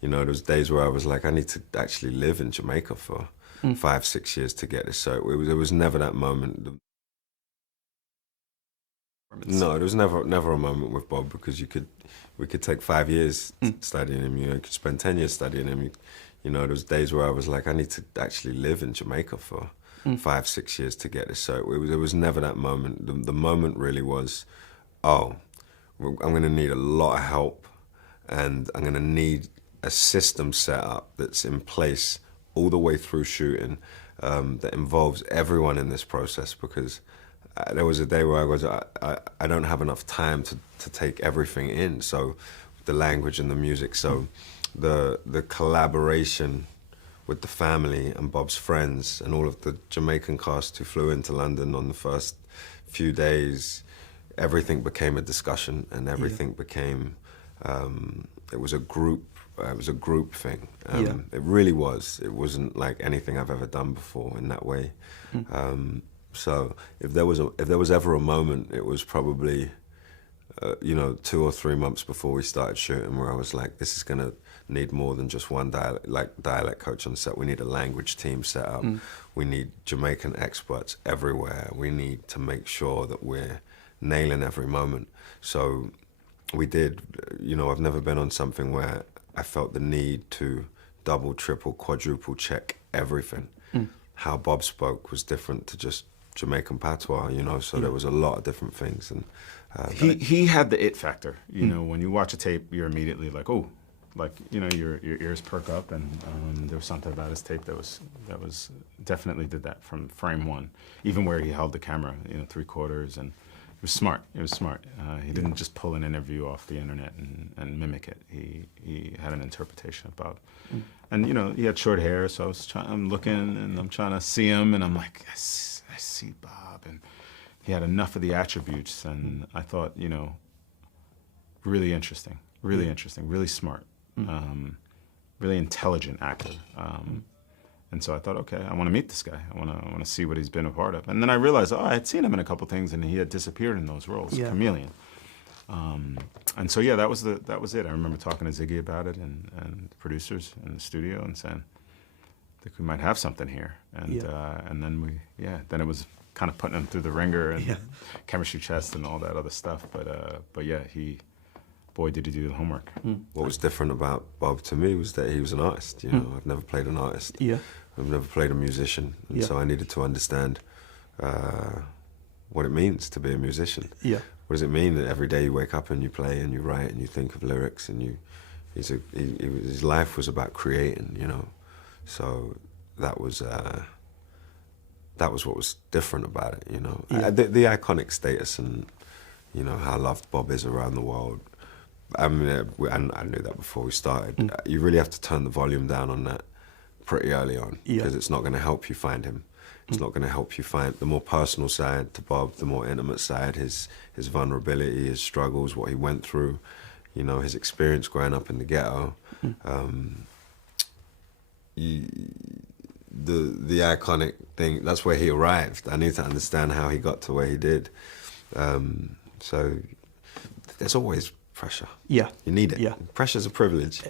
You know, there was days where I was like, I need to actually live in Jamaica for 5, 6 years to get this. So it was never that moment. No, there was never a moment with Bob because we could take 5 years studying him. You know, you could spend 10 years studying him. You know, there was days where I was like, I need to actually live in Jamaica for 5, 6 years to get this. So it was never that moment. The moment really was, oh, I'm going to need a lot of help, and I'm going to need a system set up that's in place all the way through shooting, that involves everyone in this process, because there was a day where I don't have enough time to take everything in. So the language and the music. So the collaboration with the family and Bob's friends and all of the Jamaican cast who flew into London on the first few days, everything became a discussion, and everything became, it was a group thing. It really was. It wasn't like anything I've ever done before in that way. So if there was ever a moment, it was probably, you know, 2 or 3 months before we started shooting, where I was like, this is gonna need more than just one dialect coach on set. We need a language team set up. We need Jamaican experts everywhere. We need to make sure that we're nailing every moment. So we did. You know, I've never been on something where I felt the need to double, triple, quadruple check everything. How Bob spoke was different to just Jamaican patois, you know, so there was a lot of different things. And he had the it factor. You know, when you watch a tape, you're immediately like, oh, like, you know, your ears perk up, and there was something about his tape that was definitely did that from frame one, even where he held the camera, you know, 3/4, and it was smart. It was smart. He didn't just pull an interview off the internet and mimic it. He had an interpretation of Bob. And, you know, he had short hair, so I'm looking and I'm trying to see him, and I'm like, I see Bob. And he had enough of the attributes, and I thought, you know, really interesting, really smart, really intelligent actor. And so I thought, okay, I want to meet this guy. I want to see what he's been a part of. And then I realized, oh, I had seen him in a couple things, and he had disappeared in those roles, chameleon. And so yeah, that was it. I remember talking to Ziggy about it, and the producers in the studio, and saying, I think we might have something here. And then then it was kind of putting him through the ringer and chemistry chest and all that other stuff. But yeah, boy, did he do the homework. what was different about Bob to me was that he was an artist. You know, I've never played an artist. I've never played a musician, and so I needed to understand what it means to be a musician. What does it mean that every day you wake up and you play and you write and you think of lyrics, and his life was about creating, you know. So that was what was different about it, you know. The iconic status, and, you know, how loved Bob is around the world. I mean, I knew that before we started. You really have to turn the volume down on that pretty early on, because it's not going to help you find him. It's not going to help you find the more personal side to Bob, the more intimate side, his vulnerability, his struggles, what he went through, you know, his experience growing up in the ghetto. The iconic thing, that's where he arrived. I need to understand how he got to where he did. So there's always pressure. You need it. Pressure's a privilege.